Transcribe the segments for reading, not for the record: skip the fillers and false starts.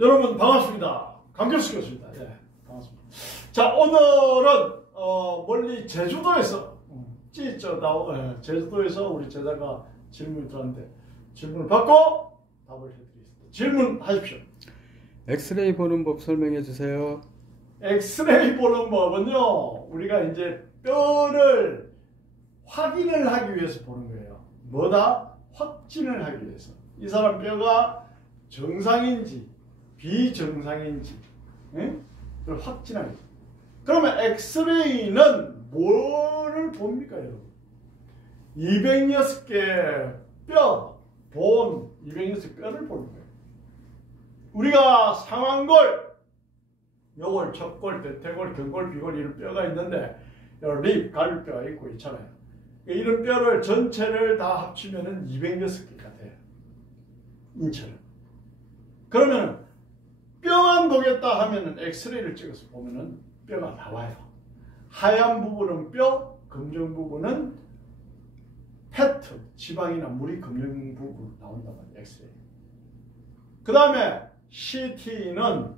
여러분 반갑습니다. 강교수 교수입니다. 예, 반갑습니다. 자, 오늘은 멀리 제주도에서 제주도에서 우리 제자가 질문을 들었는데 질문을 받고 답을 해드리겠습니다. 질문하십시오. 엑스레이 보는 법 설명해 주세요. 엑스레이 보는 법은요, 우리가 이제 뼈를 확인을 하기 위해서 보는 거예요. 뭐다? 확진을 하기 위해서. 이 사람 뼈가 정상인지 비정상인지, 그걸 확진하기 위해서. 그러면 엑스레이는 뭐를 봅니까, 여러분? 206개 뼈, 206뼈를 보는 거예요. 우리가 상완골, 요골, 척골, 대퇴골, 견골, 비골 이런 뼈가 있는데 립, 갈비뼈가 있고 있잖아요. 이런 뼈를 전체를 다 합치면은 206개가 돼요. 인체는. 그러면 뼈만 보겠다 하면은 엑스레이를 찍어서 보면은 뼈가 나와요. 하얀 부분은 뼈, 검정 부분은 페트, 지방이나 물이 검정 부분으로 나온단 말이에요. 엑스레이. 그 다음에 CT는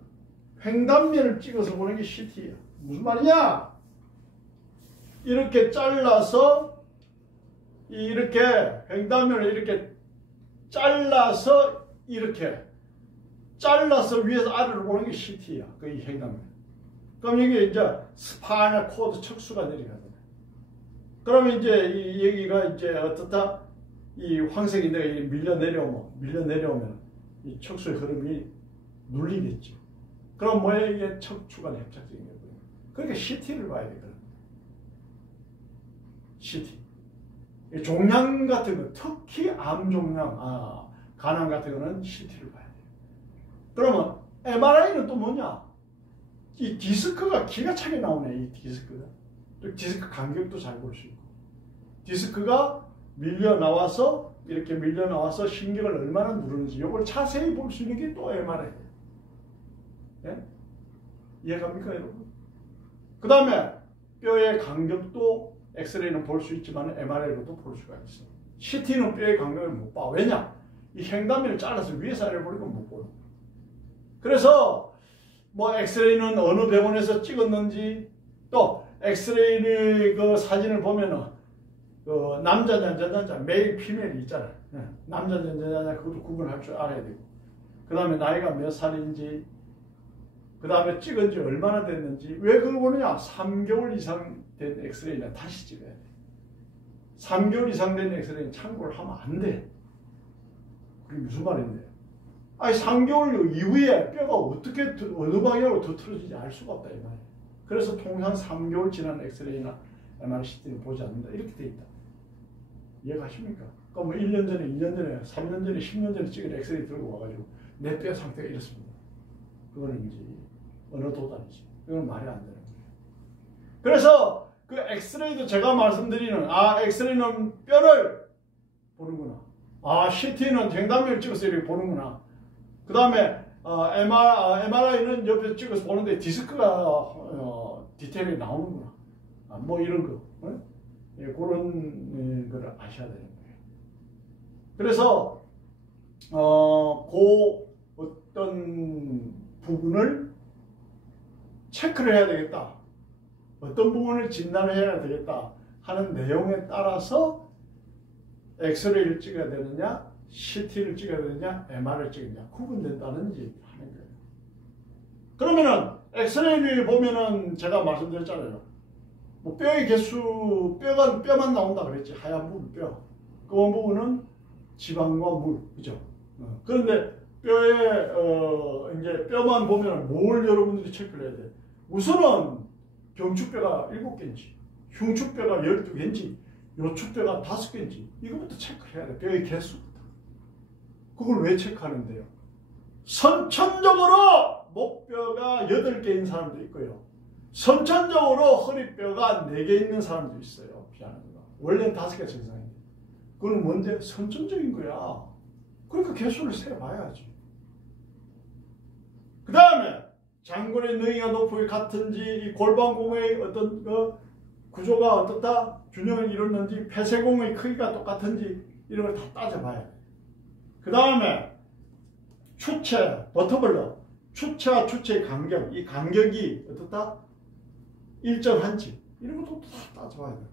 횡단면을 찍어서 보는 게 CT예요. 무슨 말이냐? 이렇게 잘라서 이렇게 횡단면을 이렇게 잘라서 위에서 아래로 보는 게 CT야. 그 이 횡단면. 그럼 이게 이제 스파이널 코드 척수가 내려가잖아요. 그러면 이제 여기가 이제 어떻다? 이 황색인데 밀려 내려오면 이 척수의 흐름이 눌리겠죠. 그럼 뭐야? 이게 척추관 협착증이 되거든요. 그러니까 CT를 봐야 되거든요. CT. 종양 같은 거, 특히 암 종양, 간암 같은 거는 CT를 봐야 돼요. 그러면 MRI는 또 뭐냐? 이 디스크가 기가 차게 나오네, 이 디스크가. 또 디스크 간격도 잘 볼 수 있고. 디스크가 이렇게 밀려 나와서 신경을 얼마나 누르는지, 이걸 자세히 볼 수 있는 게 또 MRI예요. 예? 이해갑니까, 여러분? 그 다음에 뼈의 간격도 엑스레이는 볼 수 있지만 MRI로도 볼 수가 있어요. CT는 뼈의 간격을 못 봐. 왜냐? 이 횡단면을 잘라서 위에서 아래로 보니까 못 보는 거예요. 그래서 뭐 엑스레이는 어느 병원에서 찍었는지, 또 엑스레이 그 사진을 보면은 그 남자, 여자, 메일, 피메일 있잖아요. 남자, 여자, 그것도 구분할 줄 알아야 되고, 그 다음에 나이가 몇 살인지, 그 다음에 찍은 지 얼마나 됐는지. 왜 그걸 보느냐? 3개월 이상 된 엑스레이는 다시 찍어야 돼. 3개월 이상 된 엑스레이는 참고를 하면 안 돼. 그게 무슨 말인데? 아니 3개월 이후에 뼈가 어떻게 어느 방향으로 더 틀어지는지 알 수가 없다 이 말이에요. 그래서 통상 3개월 지난 엑스레이나 MRI, CT는 보지 않는다. 이렇게 돼 있다. 이해가십니까? 그러니까 뭐 1년 전에, 2년 전에, 3년 전에, 10년 전에 찍은 엑스레이 들고 와가지고 내 뼈 상태가 이렇습니다. 그거는 이제 어느 도단이지. 이건 말이 안 되는 거예요. 그래서 그 엑스레이도 제가 말씀드리는 엑스레이는 뼈를 보는구나. CT는 횡단면을 찍어서 이렇게 보는구나. 그 다음에 MRI는 옆에서 찍어서 보는데 디스크가 디테일이 나오는구나. 뭐 이런 거. 그런 걸 아셔야 되는 거예요. 그래서 어떤 부분을 체크를 해야 되겠다. 어떤 부분을 진단을 해야 되겠다 하는 내용에 따라서 엑스레이를 찍어야 되느냐, CT를 찍어야 되느냐, MR을 찍느냐 구분된다는 얘기를 하는 거예요. 그러면은 엑스레이를 보면은 제가 말씀드렸잖아요. 뭐 뼈의 개수, 뼈만 나온다 그랬지. 하얀 부분 뼈. 그 부분은 지방과 물, 그죠? 그런데 뼈에 이제 뼈만 보면 뭘 여러분들이 체크를 해야 돼? 우선은 경추뼈가 7개인지, 흉추뼈가 12개인지, 요추뼈가 5개인지 이거부터 체크를 해야 돼. 뼈의 개수부터. 그걸 왜 체크하는데요? 선천적으로 목뼈가 8개인 사람도 있고요. 선천적으로 허리뼈가 4개 있는 사람도 있어요. 피하는 거. 원래는 5개가 정상인데. 그건 뭔데? 선천적인 거야. 그러니까 개수를 세봐야지. 그 다음에 장골의 능이가 높이 같은지, 이 골반공의 어떤 구조가 어떻다, 균형을 이뤘는지, 폐쇄공의 크기가 똑같은지 이런 걸 다 따져봐야 돼. 그 다음에 추체, 버터블러, 추체와 추체의 간격, 이 간격이 어떻다? 일정한지 이런 것도 다 따져봐야 돼요.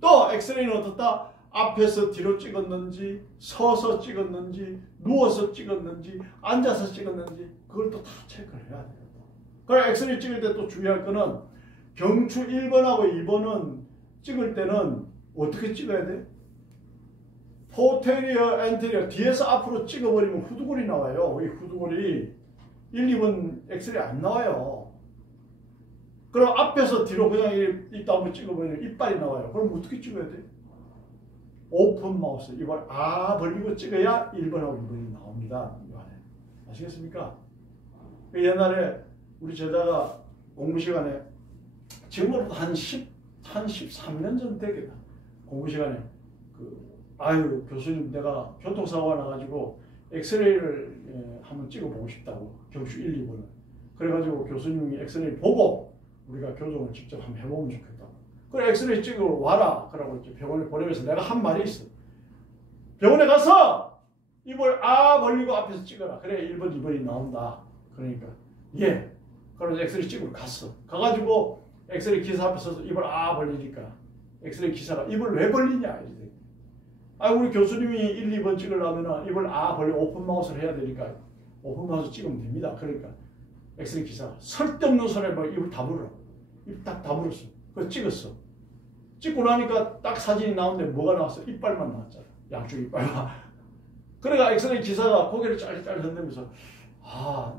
또 엑스레이는 어떻다? 앞에서 뒤로 찍었는지, 서서 찍었는지, 누워서 찍었는지, 앉아서 찍었는지 그걸 또 다 체크를 해야 돼요. 그래 엑스레이 찍을 때 또 주의할 거는 경추 1번하고 2번은 찍을 때는 어떻게 찍어야 돼? 포테리어, 엔테리어 뒤에서 앞으로 찍어버리면 후두골이 나와요. 이 후두골이 1, 2번 엑스레이 안 나와요. 그럼 앞에서 뒤로 그냥 이따 한번 찍어버리면 이빨이 나와요. 그럼 어떻게 찍어야 돼? 오픈 마우스 이발 벌리고 찍어야 1번하고 2번이 나옵니다. 아시겠습니까? 옛날에 우리 제자가 공부 시간에 지금으로부터 한 13년 전 되겠다. 공부 시간에 교수님 내가 교통사고가 나가지고 엑스레이를 한번 찍어보고 싶다고 경추 1, 2번을 그래가지고 교수님이 엑스레이 보고 우리가 교정을 직접 한번 해보면 좋겠다고. 그래 엑스레이 찍어 와라 그러고 이제 병원에 보내면서 내가 한 말이 있어. 병원에 가서 입을 벌리고 앞에서 찍어라. 그래 1번 2번이 나온다. 그러니까 예. 그래서 엑스레이 찍으러 갔어. 가가지고 엑스레이 기사 앞에 서서 입을 벌리니까 엑스레이 기사가 입을 왜 벌리냐 이래. 우리 교수님이 1, 2번 찍으려면 입을 벌리고 오픈 마우스를 해야 되니까 오픈 마우스 찍으면 됩니다. 그러니까 엑스레이 기사가 쓸데없는 소리에 막 입을 다물어. 입 딱 다물었어. 그래서 찍었어. 찍고 나니까 딱 사진이 나오는데 뭐가 나왔어? 이빨만 나왔잖아. 양쪽 이빨만. 그러니까 엑스레이 기사가 고개를 짤짤 흔들면서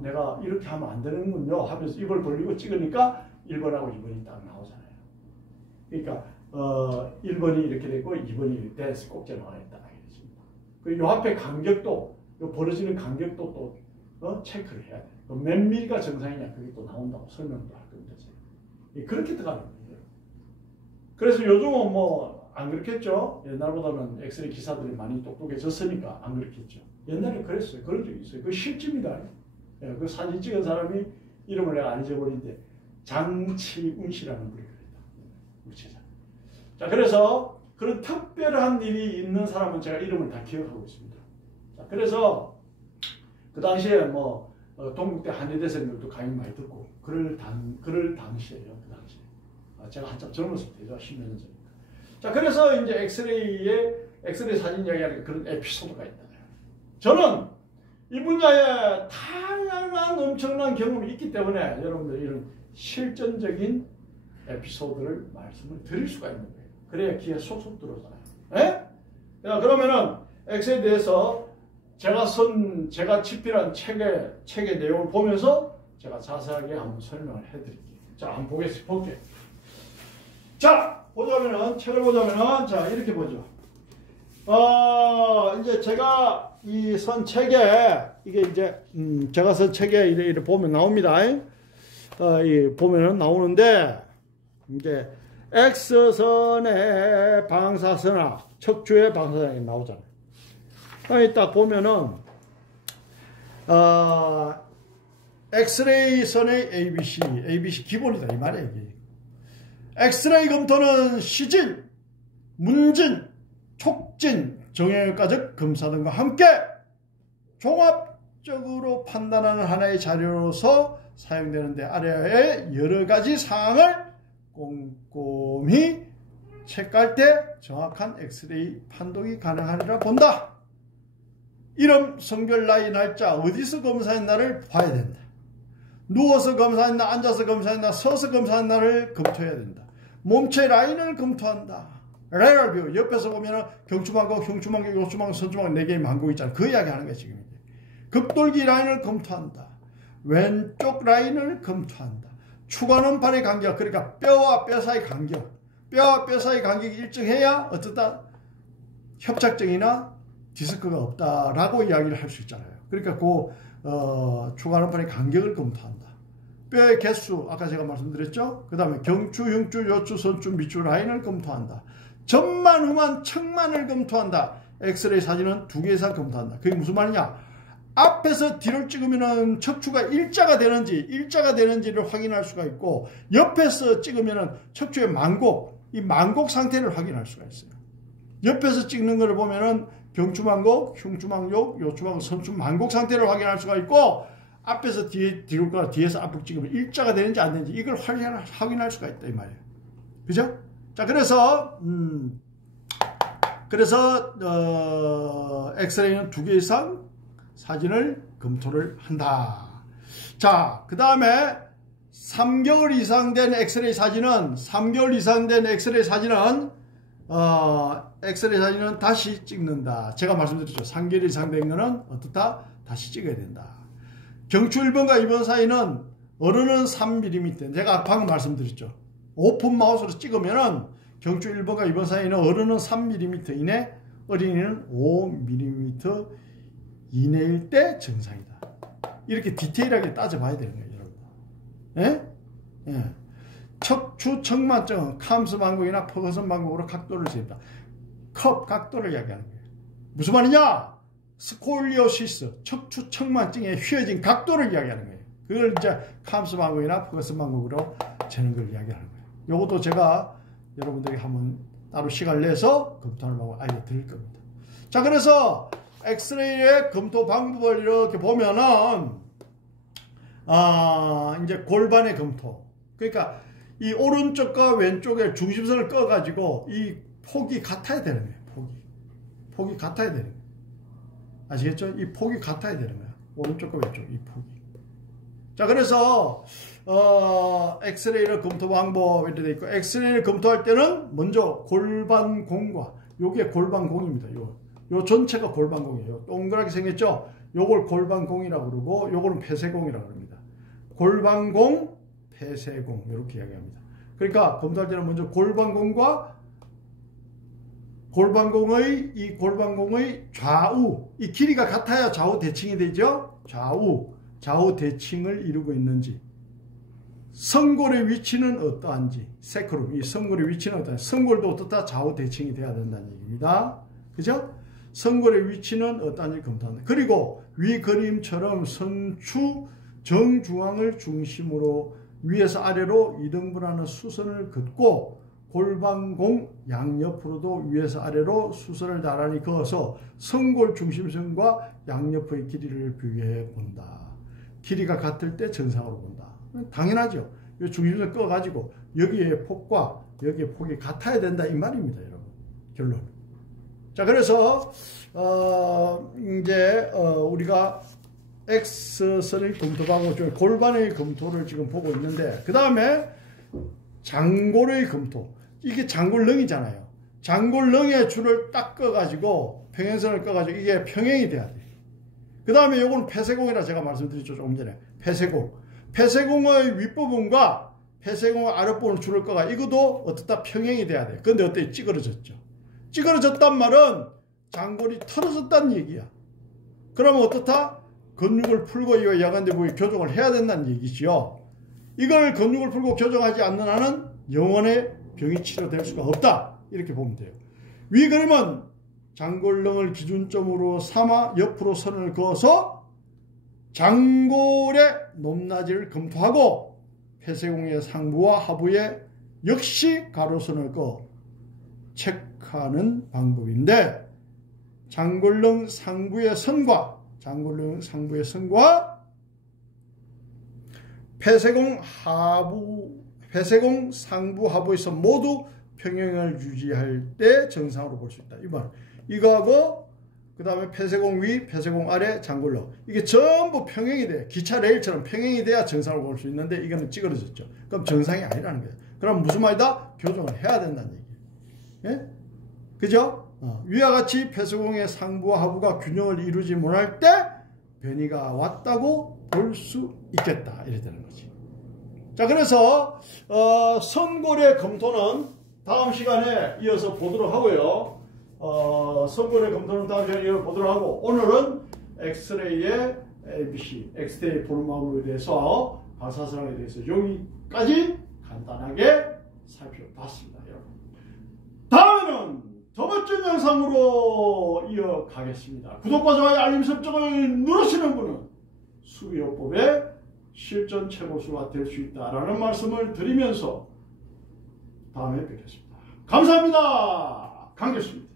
내가 이렇게 하면 안 되는군요 하면서 입을 벌리고 찍으니까 1번하고 2번이 딱 나오잖아요. 그러니까 1번이 이렇게 됐고 2번이 돼서 꼭지 나와 있다. 그리고 요 앞에 간격도 요 벌어지는 간격도 또 체크를 해야 돼. 몇 미리가 정상이냐 그게 또 나온다고 설명도 할 겁니다. 그렇게 들어가는 거예요. 그래서 요즘은 뭐 안 그렇겠죠. 옛날보다는 엑스레이 기사들이 많이 똑똑해졌으니까 안 그렇겠죠. 옛날에 그랬어요. 그런 적이 있어요. 그 실제입니다. 그 사진 찍은 사람이 이름을 내가 안 잊어버린데 장치운 씨라는 분이 그랬다. 우리 제자. 자, 그래서 그런 특별한 일이 있는 사람은 제가 이름을 다 기억하고 있습니다. 자, 그래서 그 당시에 뭐 동국대 한의대생들도 강의 많이 듣고 그럴 당시에요. 그 당시에. 제가 한참 젊었을 때죠. 10몇 년 전이니까. 자, 그래서 이제 엑스레이 사진 이야기하는 그런 에피소드가 있다. 저는 이 분야에 다양한 엄청난 경험이 있기 때문에 여러분들 이런 실전적인 에피소드를 말씀을 드릴 수가 있는 거예요. 그래야 귀에 쏙쏙 들어오잖아요. 예? 그러면은 엑스에 대해서 제가 집필한 책의 내용을 보면서 제가 자세하게 한번 설명을 해드릴게요. 자, 한번 볼게요. 자, 책을 보자면은, 자, 이렇게 보죠. 이제 제가 이 선 책에, 이게 이제, 제가 선 책에 이렇게 보면 나옵니다. 보면은 나오는데, 이제, X선의 방사선학, 척추의 방사선이 나오잖아요. 여기 딱 보면은, 엑스레이 선의 ABC 기본이다. 이 말이에요. 엑스레이 검토는 시진, 문진, 촉진, 정형외과적 검사 등과 함께 종합적으로 판단하는 하나의 자료로서 사용되는데 아래의 여러 가지 사항을 꼼꼼히 체크할 때 정확한 엑스레이 판독이 가능하리라 본다. 이름, 성별, 나이, 날짜, 어디서 검사했나를 봐야 된다. 누워서 검사했나, 앉아서 검사했나, 서서 검사했나를 검토해야 된다. 몸체 라인을 검토한다. 레럴뷰, 옆에서 보면은 경추망곡, 흉추망곡, 요추망곡, 선추망곡 4개의 망곡 있잖아. 그 이야기 하는 거야, 지금 이제. 급돌기 라인을 검토한다. 왼쪽 라인을 검토한다. 추간원팔의 간격, 그러니까 뼈와 뼈 사이 간격. 뼈와 뼈 사이 간격이 일정해야 어떻다? 협착증이나 디스크가 없다라고 이야기를 할 수 있잖아요. 그러니까 추간원팔의 간격을 검토한다. 뼈의 개수, 아까 제가 말씀드렸죠? 그 다음에 경추, 흉추, 요추, 선추, 밑추 라인을 검토한다. 전만, 후만, 측만을 검토한다. 엑스레이 사진은 2개 이상 검토한다. 그게 무슨 말이냐? 앞에서 뒤를 찍으면 척추가 일자가 되는지를 확인할 수가 있고, 옆에서 찍으면 척추의 망곡, 이 망곡 상태를 확인할 수가 있어요. 옆에서 찍는 것을 보면은 경추망곡, 흉추망곡, 요추망곡, 선추 망곡 상태를 확인할 수가 있고, 앞에서 뒤로 거나 뒤에서 앞으로 찍으면 일자가 되는지 안 되는지 이걸 확인할 수가 있다 이 말이에요. 그죠? 자, 그래서 엑스레이는 2개 이상 사진을 검토를 한다. 자, 그 다음에 3개월 이상 된 엑스레이 사진은 엑스레이 사진은 다시 찍는다. 제가 말씀드렸죠. 3개월 이상 된 거는 어떻다? 다시 찍어야 된다. 경추 1번과 2번 사이는 어른은 3mm. 제가 방금 말씀드렸죠. 오픈 마우스로 찍으면은 경추 1번과 2번 사이는 어른은 3mm 이내, 어린이는 5mm 이내일 때 정상이다. 이렇게 디테일하게 따져봐야 되는 거예요, 여러분. 예? 예. 척추 측만증은 캄스 방법이나 퍼거슨 방법으로 각도를 재입니다. 컵 각도를 이야기하는 거예요. 무슨 말이냐? 스콜리오시스, 척추 측만증의 휘어진 각도를 이야기하는 거예요. 그걸 이제 캄스 방법이나 퍼거슨 방법으로 재는 걸 이야기하는 거예요. 요것도 제가 여러분들에게 한번 따로 시간을 내서 검토하는 방법을 알려드릴 겁니다. 자, 그래서 엑스레이의 검토 방법을 이렇게 보면은, 이제 골반의 검토. 그러니까 이 오른쪽과 왼쪽에 중심선을 꺼가지고 이 폭이 같아야 되는 거예요. 폭이 같아야 되는 거예요. 아시겠죠? 이 폭이 같아야 되는 거예요. 오른쪽과 왼쪽 이 폭이. 자, 그래서 엑스레이를 검토 방법 이렇게 돼 있고, 엑스레이를 검토할 때는 먼저 골반공과, 요게 골반공입니다. 요 전체가 골반공이에요. 동그랗게 생겼죠? 요걸 골반공이라고 그러고, 요거는 폐쇄공이라고 합니다. 골반공, 폐쇄공 이렇게 이야기합니다. 그러니까 검토할 때는 먼저 골반공의 좌우, 이 길이가 같아야 좌우 대칭이 되죠? 좌우 대칭을 이루고 있는지, 성골의 위치는 어떠한지, 세크룸, 이 성골의 위치는 어떠한지, 성골도 어떻다? 좌우 대칭이 돼야 된다는 얘기입니다. 그죠? 성골의 위치는 어떠한지 검토한다. 그리고 위 그림처럼 선추 정중앙을 중심으로 위에서 아래로 2등분하는 수선을 긋고, 골반공 양옆으로도 위에서 아래로 수선을 나란히 그어서 성골 중심선과 양옆의 길이를 비교해 본다. 길이가 같을 때 정상으로 본다. 당연하죠. 이 중심선 꺼가지고 여기에 폭과 여기에 폭이 같아야 된다 이 말입니다, 여러분. 결론. 자, 그래서 이제 우리가 X선의 검토 방법 중에 골반의 검토를 지금 보고 있는데, 그 다음에 장골의 검토. 이게 장골렁이잖아요. 장골렁이의 줄을 딱 꺼가지고 평행선을 꺼가지고 이게 평행이 돼야 돼. 그 다음에 요거는 폐쇄공이라 제가 말씀드렸죠, 조금 전에. 폐쇄공의 윗부분과 폐쇄공의 아랫부분 줄을 꺼가, 이것도 어떻다? 평행이 돼야 돼. 근데 어때? 찌그러졌죠. 찌그러졌단 말은 장골이 털어졌다는 얘기야. 그러면 어떻다? 근육을 풀고 이 야간대 부위 교정을 해야 된다는 얘기지요. 이걸 근육을 풀고 교정하지 않는 한은 영원의 병이 치료될 수가 없다. 이렇게 보면 돼요. 위 그림은 장골렁을 기준점으로 삼아 옆으로 선을 그어서 장골의 높낮이를 검토하고, 폐쇄공의 상부와 하부에 역시 가로선을 그어 체크하는 방법인데, 장골렁 상부의 선과 폐쇄공 상부 하부에서 모두 평행을 유지할 때 정상으로 볼 수 있다. 이 말. 이거하고 그 다음에 폐쇄공 위, 폐쇄공 아래, 장골렁. 이게 전부 평행이 돼. 기차 레일처럼 평행이 돼야 정상으로 볼 수 있는데 이거는 찌그러졌죠. 그럼 정상이 아니라는 거예요. 그럼 무슨 말이다? 교정을 해야 된다는 얘기예요. 예? 그죠? 위와 같이 폐쇄공의 상부와 하부가 균형을 이루지 못할 때 변이가 왔다고 볼 수 있겠다. 이래 되는 거지. 자, 그래서 선골의 검토는 다음 시간에 이어서 보도록 하고요. 선골의 검토는 다음 시간에 이어서 보도록 하고, 오늘은 엑스레이의 ABC, 엑스레이 보는 방법에 대해서, 가사선학에 대해서 여기까지 간단하게 살펴봤습니다. 여러분. 다음에는 더 멋진 영상으로 이어가겠습니다. 구독과 좋아요, 알림 설정을 누르시는 분은 수비요법의 실전 최고수가 될 수 있다라는 말씀을 드리면서 다음에 뵙겠습니다. 감사합니다. 강교수입니다.